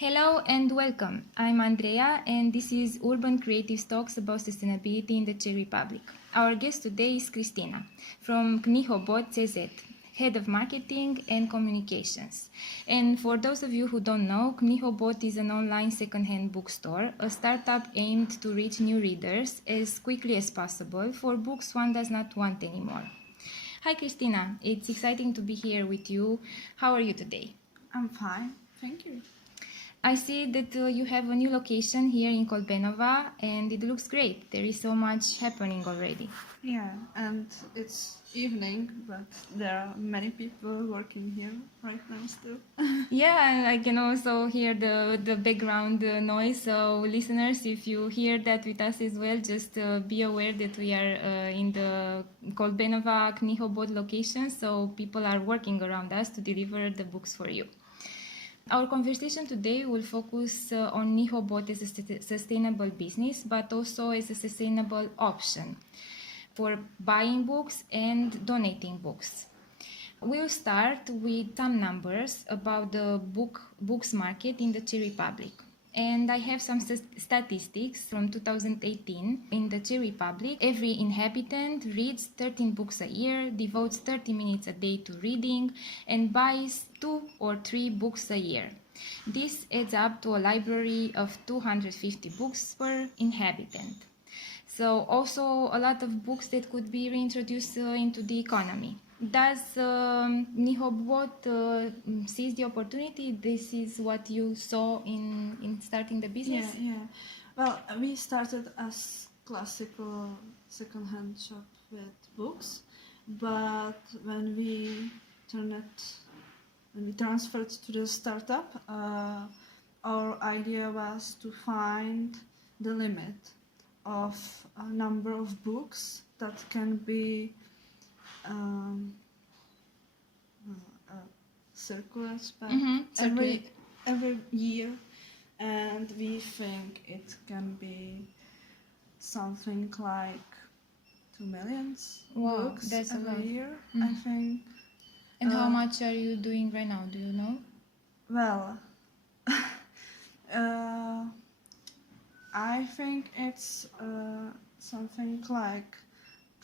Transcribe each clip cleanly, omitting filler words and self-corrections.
Hello and welcome. I'm Andreea and this is Urban Creative Talks about sustainability in the Czech Republic. Our guest today is Kristýna from Knihobot CZ, Head of Marketing and Communications. And for those of you who don't know, Knihobot is an online second-hand bookstore, a startup aimed to reach new readers as quickly as possible for books one does not want anymore. Hi Kristýna, it's exciting to be here with you. How are you today? I'm fine, thank you. I see that you have a new location here in Kolbenova and it looks great. There is so much happening already. Yeah, and it's evening, but there are many people working here right now still. Yeah, I can also hear the background noise. So listeners, if you hear that with us as well, just be aware that we are in the Kolbenova Knihobot location. So people are working around us to deliver the books for you. Our conversation today will focus on Knihobot as a sustainable business, but also as a sustainable option for buying books and donating books. We'll start with some numbers about the books market in the Czech Republic. And I have some statistics from 2018. In the Czech Republic, every inhabitant reads 13 books a year, devotes 30 minutes a day to reading, and buys 2 or 3 books a year. This adds up to a library of 250 books per inhabitant. So also a lot of books that could be reintroduced into the economy. Does Knihobot seize the opportunity? This is what you saw in starting the business? Yeah. Well, we started as classical second-hand shop with books, but when we transferred to the startup, our idea was to find the limit of a number of books that can be circulate every year, and we think it can be something like 2 million books that's every year, I think. And how much are you doing right now? Do you know? Well, I think it's something like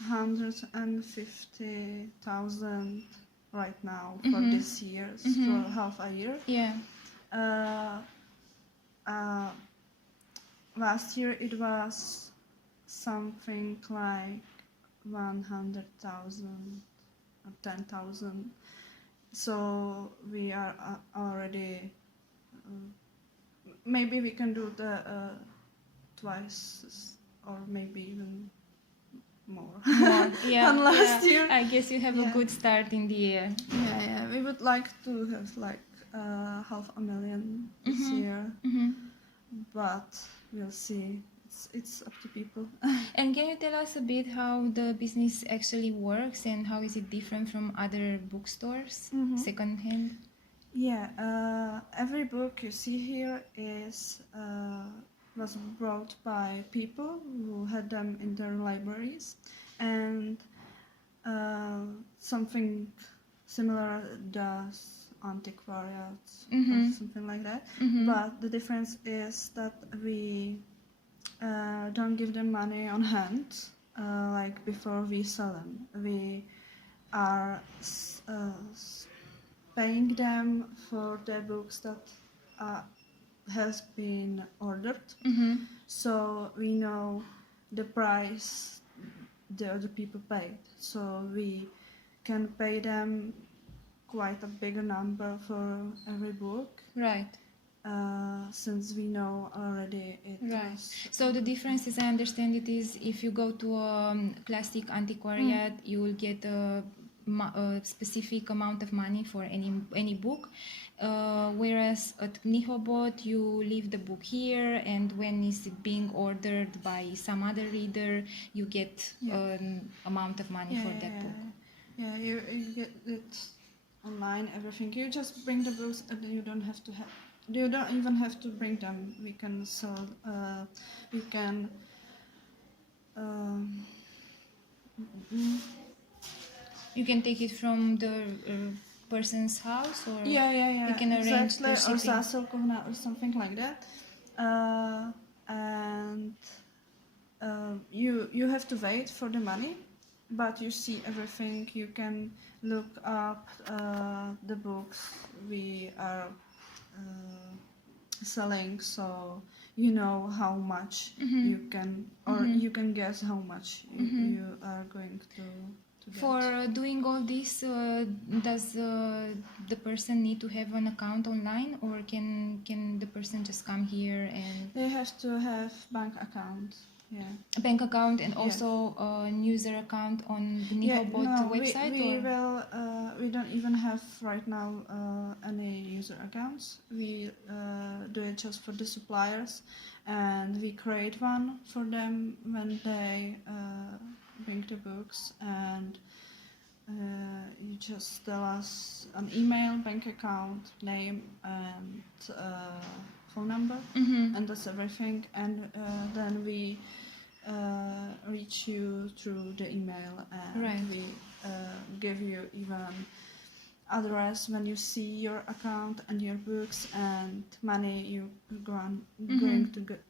150,000 right now for this year, for half a year. Yeah. Last year it was something like 100,000 or 10,000. So we are already. Maybe we can do the twice or maybe even more. Yeah, than last year. I guess you have a good start in the year. Yeah. We would like to have like 500,000 this year, but we'll see. It's up to people. And can you tell us a bit how the business actually works and how is it different from other bookstores, second-hand? Yeah, every book you see here was brought by people who had them in their libraries, and something similar does antiquariats or something like that. But the difference is that we don't give them money on hand like before we sell them. We are paying them for the books that has been ordered, so we know the price the other people paid, so we can pay them quite a bigger number for every book, right? Since we know already it. Right. So the difference, as I understand it, is if you go to a classic antiquariat, you will get a specific amount of money for any book, whereas at Knihobot you leave the book here, and when it's being ordered by some other reader, you get an amount of money for that book. Yeah, you get it online, everything. You just bring the books, and you don't even have to bring them. We can sell. We can. You can take it from the person's house, or Yeah. you can arrange exactly, the or shipping. zásilkovna or something like that. And you have to wait for the money, but you see everything. You can look up the books we are selling, so you know how much you can, or you can guess how much you are going to get. For doing all this, does the person need to have an account online, or can the person just come here and They have to have bank account. Yeah. a bank account and also an user account on the Knihobot website? We don't even have right now any user accounts. We do it just for the suppliers, and we create one for them when they bring the books, and you just tell us an email, bank account, name, and phone number, and that's everything. And then we reach you through the email, and we give you even address when you see your account and your books and money you're going to get.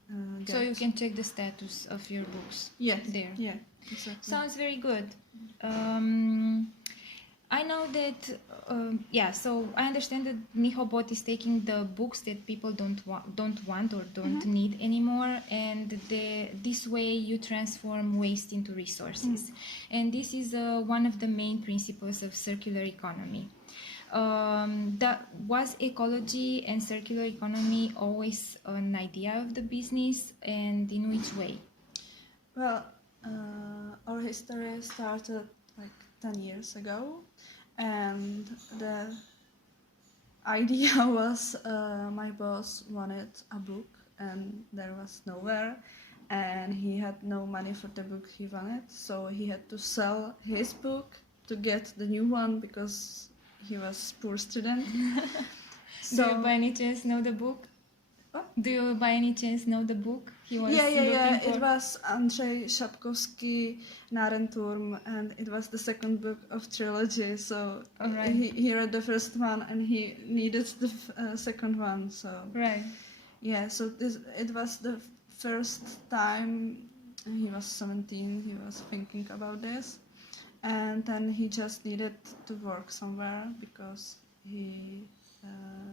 So you can check the status of your books. Yes. There. Yeah. Exactly. Sounds very good. I know that, so I understand that Knihobot is taking the books that people don't want or don't need anymore, and this way you transform waste into resources. And this is one of the main principles of circular economy. Was ecology and circular economy always an idea of the business, and in which way? Well, our history started like 10 years ago, and the idea was my boss wanted a book and there was nowhere, and he had no money for the book he wanted, so he had to sell his book to get the new one because he was a poor student. Do you by any chance know the book? What? Do you by any chance know the book he was looking for? It was Andreea Stefanescu, Narenturm, and it was the second book of trilogy. So he read the first one and he needed the second one. So so it was the first time he was 17. He was thinking about this, and then he just needed to work somewhere because he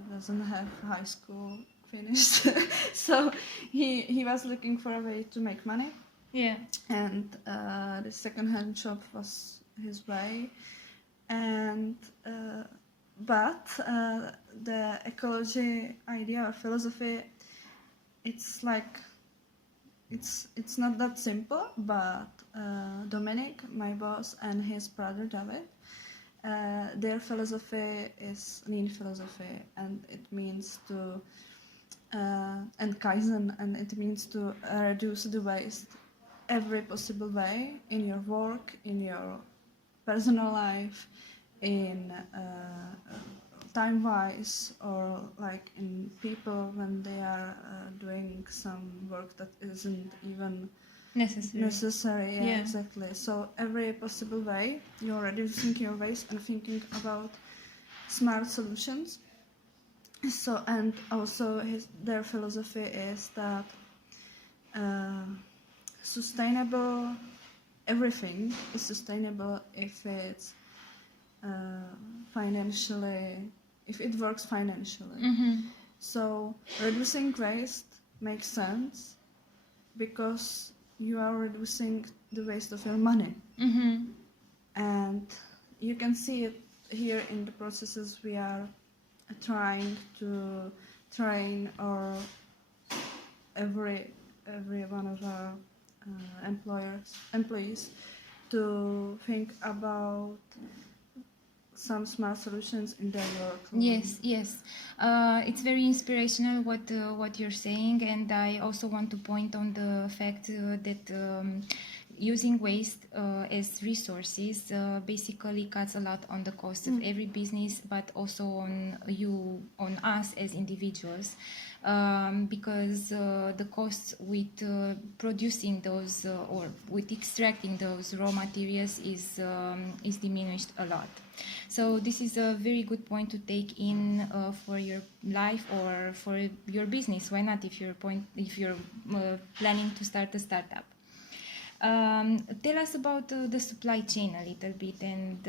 doesn't have high school finished. So he was looking for a way to make money. Yeah. And the second-hand shop was his way. And but the ecology idea or philosophy, it's like it's not that simple. But Dominic, my boss, and his brother David, their philosophy is lean philosophy, and it means to and Kaizen, and it means to reduce the waste every possible way in your work, in your personal life, in time-wise, or like in people when they are doing some work that isn't even necessary. Yeah, exactly. So every possible way you're reducing your waste and thinking about smart solutions. So, and also their philosophy is that sustainable, everything is sustainable if it's financially, if it works financially. So reducing waste makes sense because you are reducing the waste of your money. And you can see it here in the processes we are trying to train our every one of our employees to think about some smart solutions in their work. Yes. It's very inspirational what you're saying, and I also want to point on the fact that using waste as resources basically cuts a lot on the cost of every business, but also on us as individuals, because the costs with producing those or with extracting those raw materials is diminished a lot. So this is a very good point to take in for your life or for your business. Why not if you're planning to start a startup? Tell us about the supply chain a little bit, and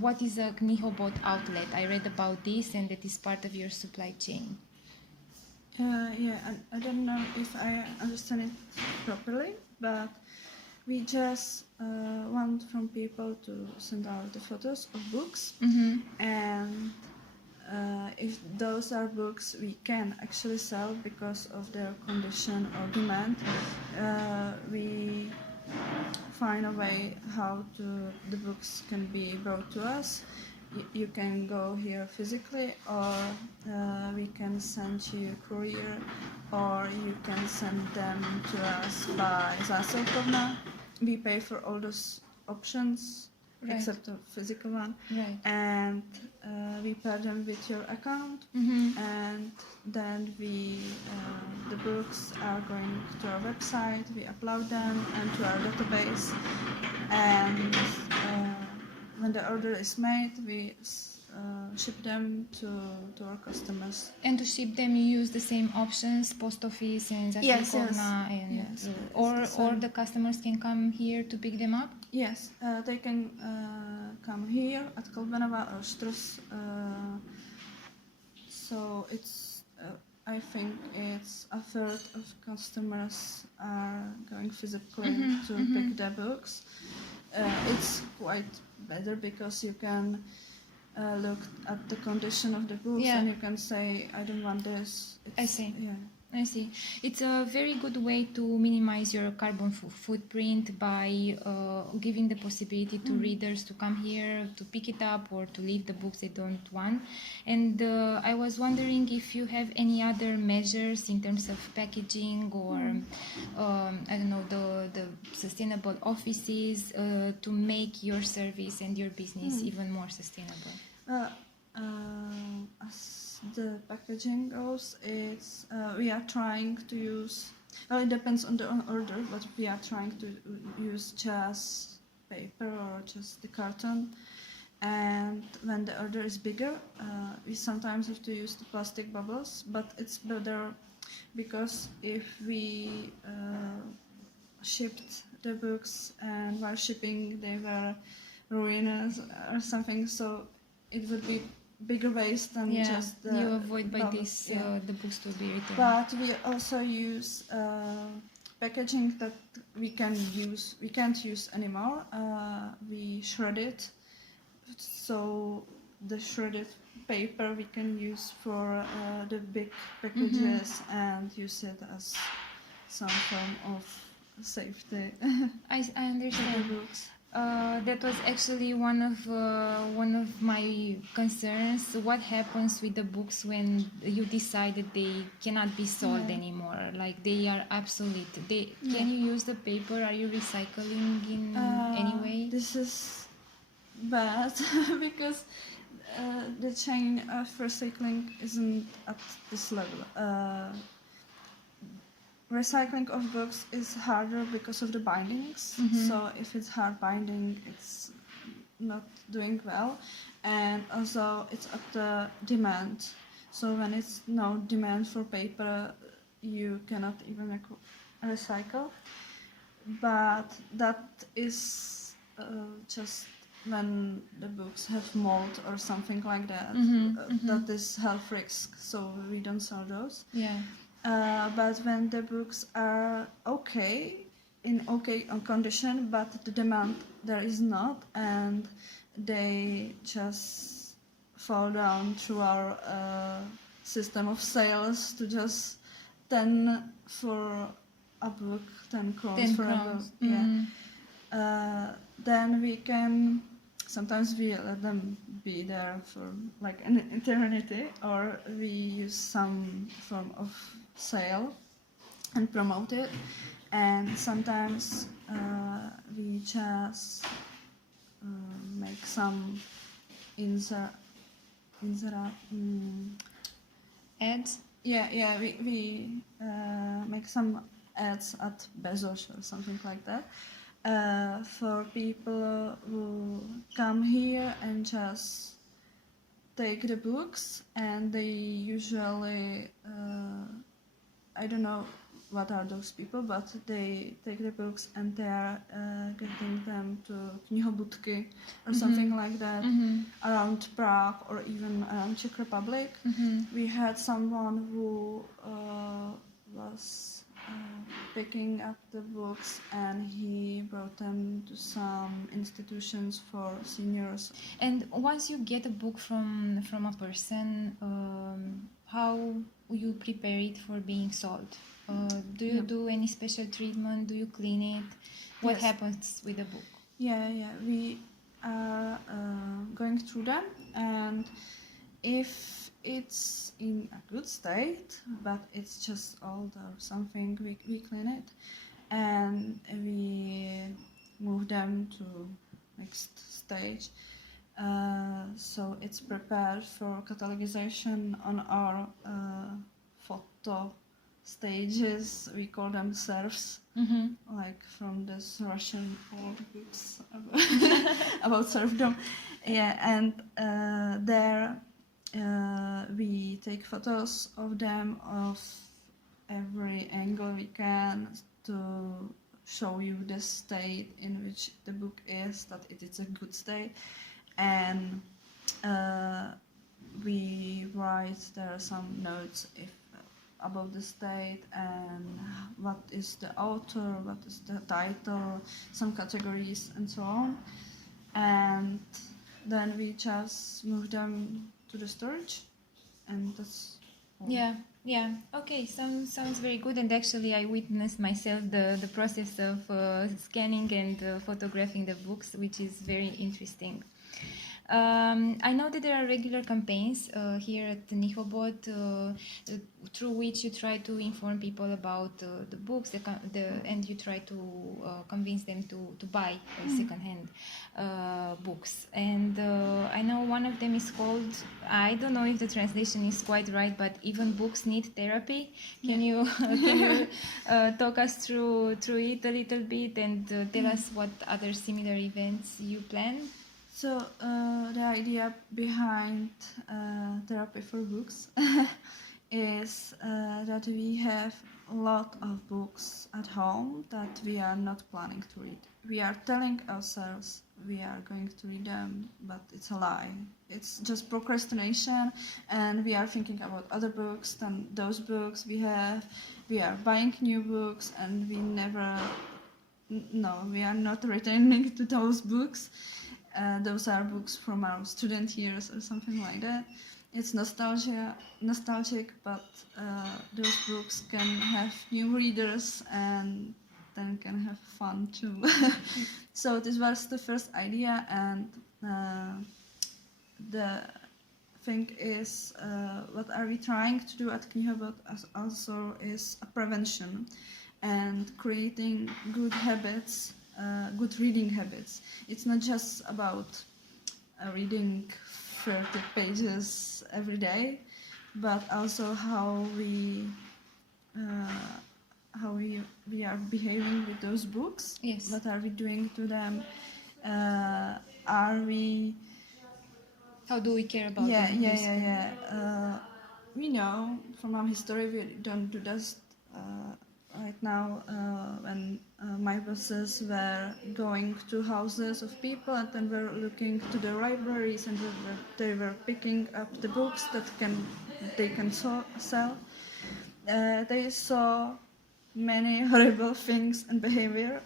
what is a Knihobot outlet? I read about this, and that is part of your supply chain. I don't know if I understand it properly, but we just want from people to send out the photos of books, and if those are books we can actually sell because of their condition or demand, we find a way how the books can be brought to us. You can go here physically, or we can send you courier, or you can send them to us by zásilkovna. We pay for all those options, right, except the physical one, right, and we pair them with your account, and then the books are going to our website, we upload them and to our database, and when the order is made, we ship them to our customers. And to ship them, you use the same options, post office and zásilkovna, or the customers can come here to pick them up? Yes, they can come here at Kolbenova or Strus. So it's, I think it's a third of customers are going physically to pick their books. It's quite better because you can look at the condition of the books, and you can say, I don't want this. I see. Yeah. I see. It's a very good way to minimize your carbon footprint by giving the possibility to readers to come here to pick it up or to leave the books they don't want. And I was wondering if you have any other measures in terms of packaging or I don't know, the sustainable offices to make your service and your business even more sustainable. As the packaging goes, it's we are trying to use. Well, it depends on the order, but we are trying to use just paper or just the carton. And when the order is bigger, we sometimes have to use the plastic bubbles. But it's better because if we shipped the books and while shipping they were ruinous or something, so it would be bigger waste than just the you avoid by bubbles. this the books to be returned. But we also use packaging that we can't use anymore. We shred it, so the shredded paper we can use for the big packages and use it as some form of safety. I understand. For the books. That was actually one of my concerns. What happens with the books when you decide that they cannot be sold anymore? Like they are obsolete. Can you use the paper? Are you recycling in any way? This is bad because the chain of recycling isn't at this level. Recycling of books is harder because of the bindings. So if it's hard binding, it's not doing well, and also it's at the demand. So when it's no demand for paper, you cannot even recycle. But that is just when the books have mold or something like that. That is health risk, so we don't sell those. But when the books are in okay condition, but the demand there is not, and they just fall down through our system of sales to just 10 for a book, 10 crowns for crowns. a book. Then we can, sometimes we let them be there for like an eternity, or we use some form of sale and promote it. and sometimes we just make some Ads? Yeah, we make some ads at Bezos or something like that for people who come here and just take the books, and they usually I don't know what are those people, but they take the books and they are getting them to Knihobotky or something like that around Prague or even around Czech Republic. We had someone who was picking up the books and he brought them to some institutions for seniors. And once you get a book from a person, how you prepare it for being sold? Do you do any special treatment? Do you clean it? What Yes. happens with the book? Yeah, we are going through them, and if it's in a good state, but it's just old or something, we clean it, and we move them to next stage. So it's prepared for catalogization on our photo stages. We call them serfs, like from this Russian old books about serfdom. Yeah, and there we take photos of them of every angle we can to show you the state in which the book is, that it is a good state, and we write there some notes about the state and what is the author, what is the title, some categories and so on, and then we just move them to the storage, and that's all. Yeah. Okay, sounds very good. And actually, I witnessed myself the process of scanning and photographing the books, which is very interesting. I know that there are regular campaigns here at Knihobot through which you try to inform people about the books, and you try to convince them to buy second-hand books. And I know one of them is called, I don't know if the translation is quite right, but Even Books Need Therapy. Can you talk us through it a little bit and tell us what other similar events you plan? So the idea behind therapy for books is that we have a lot of books at home that we are not planning to read. We are telling ourselves we are going to read them, but it's a lie. It's just procrastination, and we are thinking about other books than those books we have. We are buying new books, and we are not returning to those books. Those are books from our student years or something like that. It's nostalgic, but those books can have new readers and then can have fun too. So this was the first idea, and the thing is, what are we trying to do at Knihobot also is a prevention and creating good habits. Good reading habits. It's not just about reading 30 pages every day, but also how we are behaving with those books. Yes. What are we doing to them? How do we care about them? Yeah. We know from our history we don't do this right now. When my bosses were going to houses of people and then were looking to the libraries, and they were picking up the books that they can sell. They saw many horrible things and behavior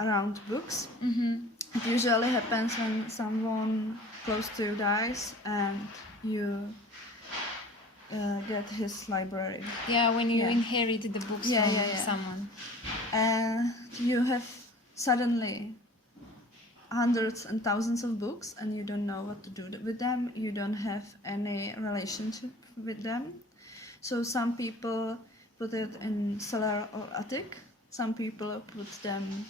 around books. It usually happens when someone close to you dies and you get his library. Yeah, when you inherit the books from someone. And you have suddenly hundreds and thousands of books, and you don't know what to do with them. You don't have any relationship with them. So some people put it in cellar or attic, some people put them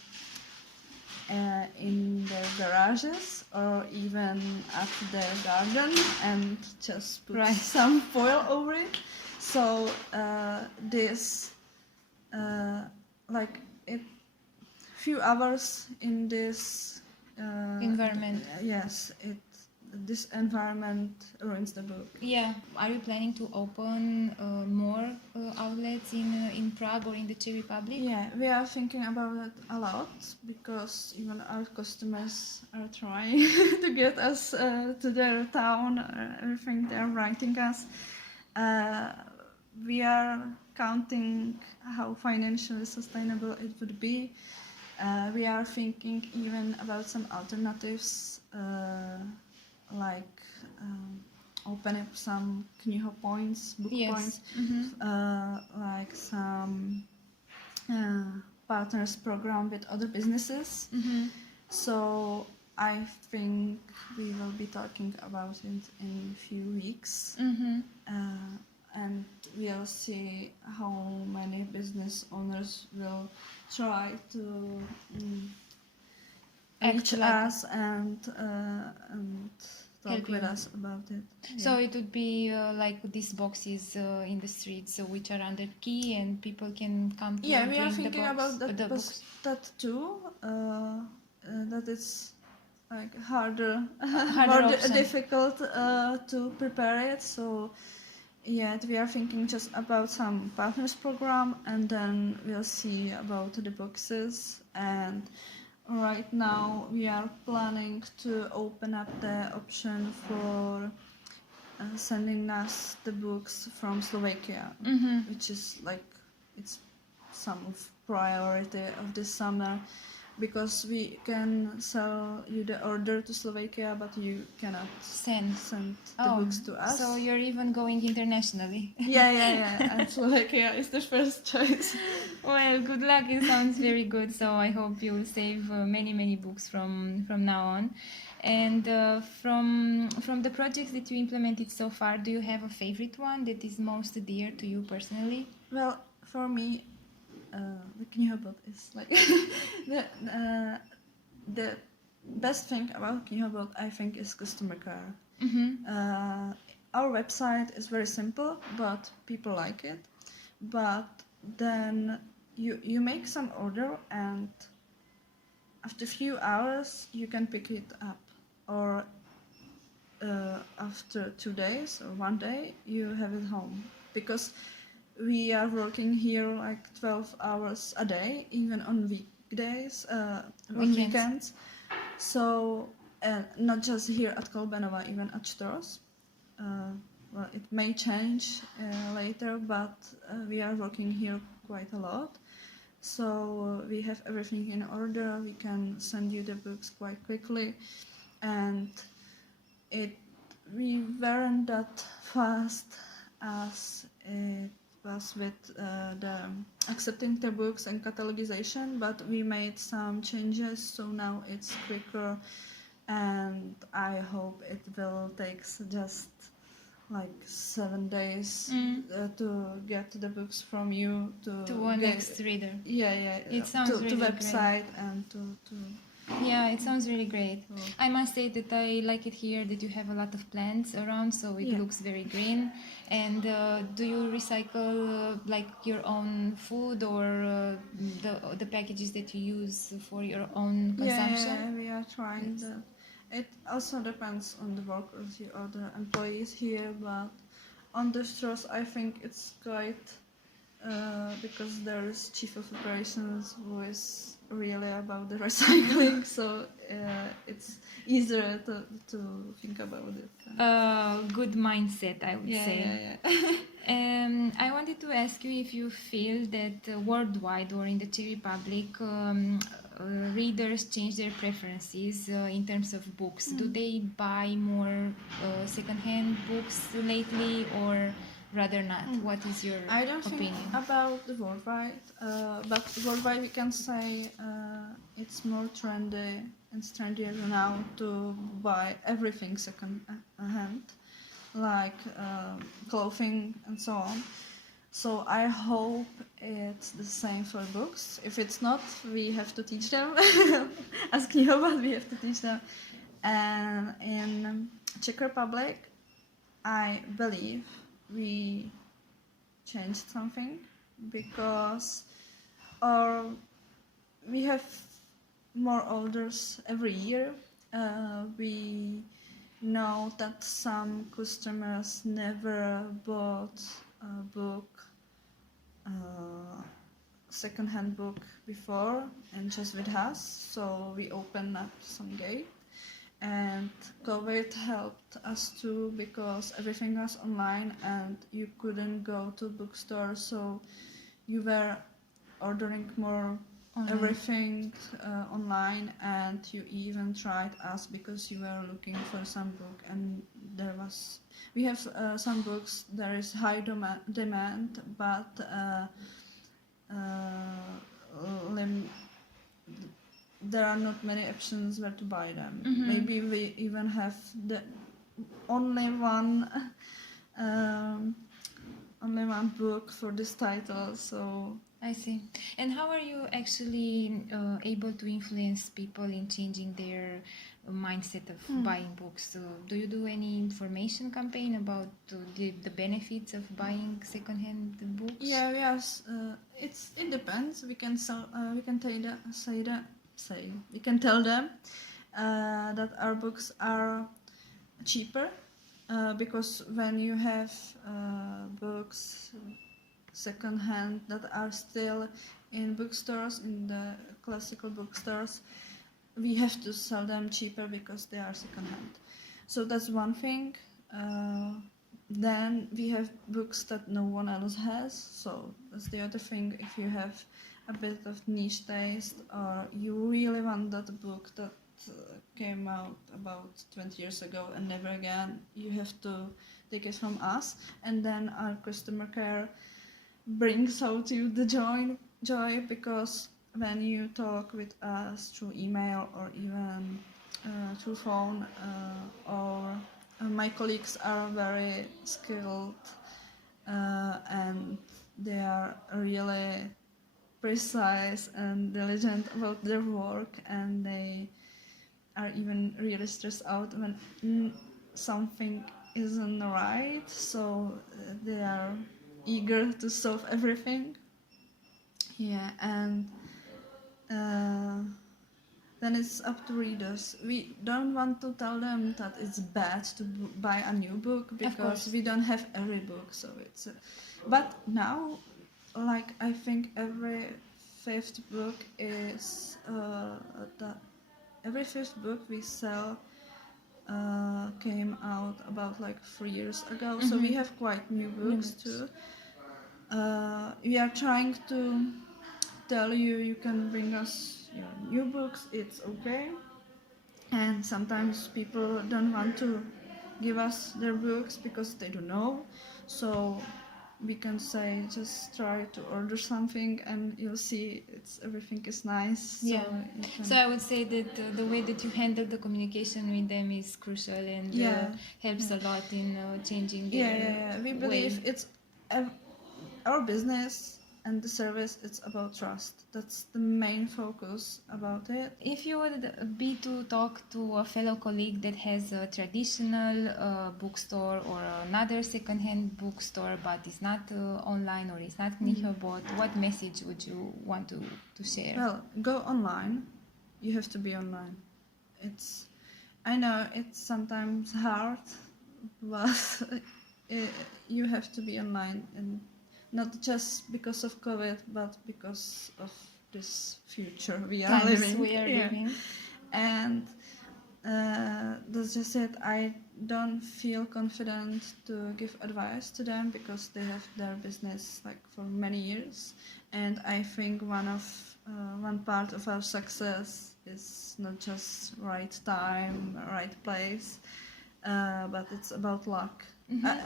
in their garages or even at their garden and just put some foil over it. So this like it few hours in this environment. Yes, this environment ruins the book. Yeah. Are you planning to open more outlets in Prague or in the Czech Republic? Yeah, we are thinking about it a lot because even our customers are trying to get us to their town or everything. They are writing us. We are counting how financially sustainable it would be. We are thinking even about some alternatives, like open up some Knihobot book points, like some partners program with other businesses. So I think we will be talking about it in a few weeks. And we'll see how many business owners will try to reach us and talk with us about it. So it would be like these boxes in the streets, which are under key, and people can come to we are bring thinking about books. that too. That it's like harder Harder more difficult to prepare it. So yeah, we are thinking just about some partners program, and then we'll see about the boxes. And right now we are planning to open up the option for sending us the books from Slovakia, which is like it's some of priority of this summer, because we can sell you the order to Slovakia, but you cannot send the books to us. So you're even going internationally. Yeah. And Slovakia is the first choice. Well, good luck. It sounds very good. So I hope you will save many books from now on. And from the projects that you implemented so far, do you have a favorite one that is most dear to you personally? Well, for me, the Knihobot is like the best thing about Knihobot, I think, is customer care. Our website is very simple, but people like it. But then you make some order, and after a few hours you can pick it up, or after 2 days or 1 day you have it home, because we are working here like 12 hours a day, even on weekdays, on weekends. So not just here at Kolbenova, even at stores. Well, it may change later, but we are working here quite a lot. So we have everything in order. We can send you the books quite quickly, and we weren't that fast as it was with the accepting the books and catalogization, but we made some changes, so now it's quicker, and I hope it will take just like 7 days to get the books from you to a next reader. Yeah. It sounds really to website great. And to Yeah, it sounds really great. I must say that I like it here that you have a lot of plants around, so it looks very green. And do you recycle like your own food or the packages that you use for your own consumption? Yeah, we are trying that. It also depends on the workers or the employees here, but on the stores I think it's quite because there is chief of operations who is really about the recycling, so it's easier to think about it. Good mindset, I would say. Yeah. I wanted to ask you if you feel that worldwide or in the Czech Republic readers change their preferences in terms of books. Do they buy more second-hand books lately, or rather not? What is your opinion? I don't think about the worldwide, but worldwide we can say it's more trendy and trendier now to buy everything second hand, like clothing and so on. So I hope it's the same for books. If it's not, we have to teach them. As Knihobot, we have to teach them. And in Czech Republic, I believe we changed something because we have more orders every year. We know that some customers never bought a book, second-hand book before, and just with us. So we opened up some gate, and COVID helped us too because everything was online and you couldn't go to bookstores, so you were ordering more everything online, and you even tried us because you were looking for some book, and we have some books there is high demand, but there are not many options where to buy them. Maybe we even have the only one book for this title, so I see. And how are you actually able to influence people in changing their mindset of buying books? Do you do any information campaign about the benefits of buying secondhand books? Yes. It depends. We can tell them that our books are cheaper because when you have books second-hand that are still in bookstores, in the classical bookstores, we have to sell them cheaper because they are second-hand. So that's one thing. Then we have books that no one else has, so that's the other thing. If you have a bit of niche taste or you really want that book that came out about 20 years ago and never again, you have to take it from us, and then our customer care brings out you the joy because when you talk with us through email or even through phone, or my colleagues are very skilled and they are really precise and diligent about their work, and they are even really stressed out when something isn't right, so they are eager to solve everything. And then it's up to readers. We don't want to tell them that it's bad to buy a new book because we don't have every book, so it's but now, like, I think every fifth book is every fifth book we sell came out about like 3 years ago, so we have quite new books too. We are trying to tell you can bring us your new books, it's okay. And sometimes people don't want to give us their books because they don't know, so we can say just try to order something and you'll see everything is nice. So I would say that the way that you handle the communication with them is crucial and helps a lot in changing their we believe it's our business and the service, it's about trust. That's the main focus about it. If you would be to talk to a fellow colleague that has a traditional bookstore or another second-hand bookstore but is not online or is not Knihobot, what message would you want to share? Well, go online. You have to be online. I know it's sometimes hard, but you have to be online, and not just because of COVID, but because of this future we are living. And that's just it. I don't feel confident to give advice to them because they have their business like for many years, and I think one part of our success is not just right time, right place, but it's about luck.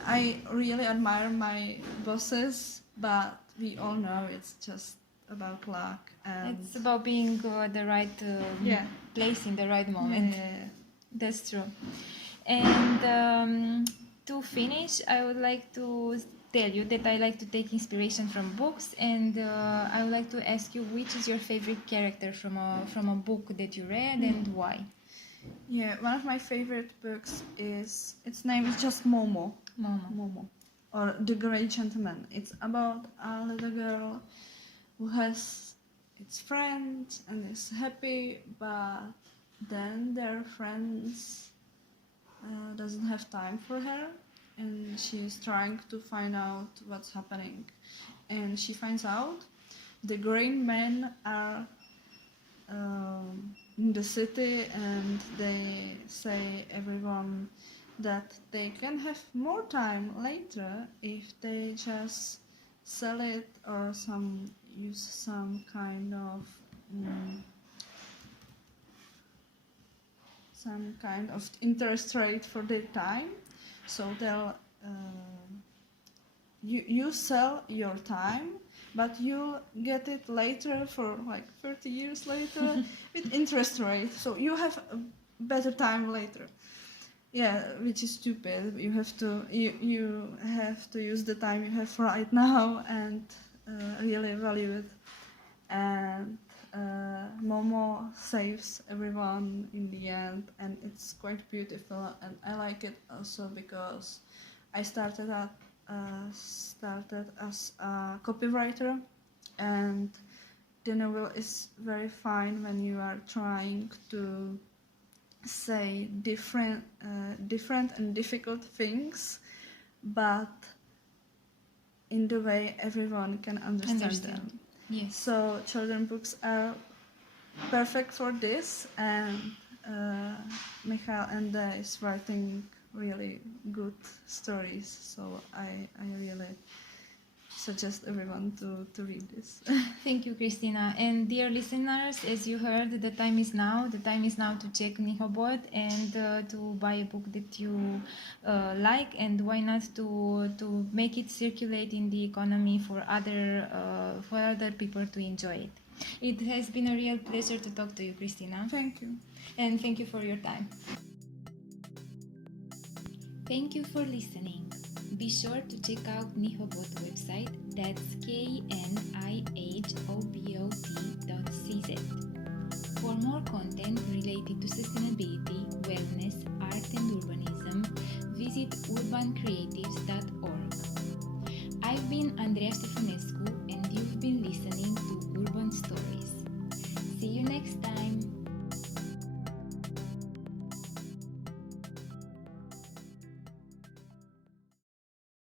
I really admire my bosses, but we all know it's just about luck. And it's about being the right place in the right moment. That's true. And to finish, I would like to tell you that I like to take inspiration from books, and I would like to ask you which is your favorite character from a book that you read and why. Yeah, one of my favorite books is, its name is just Momo. Momo. Or The Grey Gentleman. It's about a little girl who has its friends and is happy, but then their friends doesn't have time for her, and she's trying to find out what's happening. And she finds out the green men are in the city, and they say everyone that they can have more time later if they just sell it or use some kind of interest rate for their time. So they'll you sell your time, but you get it later for like 30 years later with interest rate. So you have a better time later. Yeah, which is stupid. You have to use the time you have right now and really value it. And Momo saves everyone in the end, and it's quite beautiful. And I like it also because I started as a copywriter, and the novel is very fine when you are trying to say different and difficult things, but in the way everyone can understand them. Yes. So children books are perfect for this, and Michael Ende is writing really good stories, so I really suggest everyone to read this. Thank you, Kristýna. And dear listeners, as you heard, the time is now. The time is now to check Knihobot and to buy a book that you like, and why not to make it circulate in the economy for other people to enjoy it. It has been a real pleasure to talk to you, Kristýna. Thank you. And thank you for your time. Thank you for listening. Be sure to check out Knihobot website, that's knihobot.cz, for more content related to sustainability, wellness, art and urbanism. Visit urbancreatives.org. I've been Andreea Stefanescu,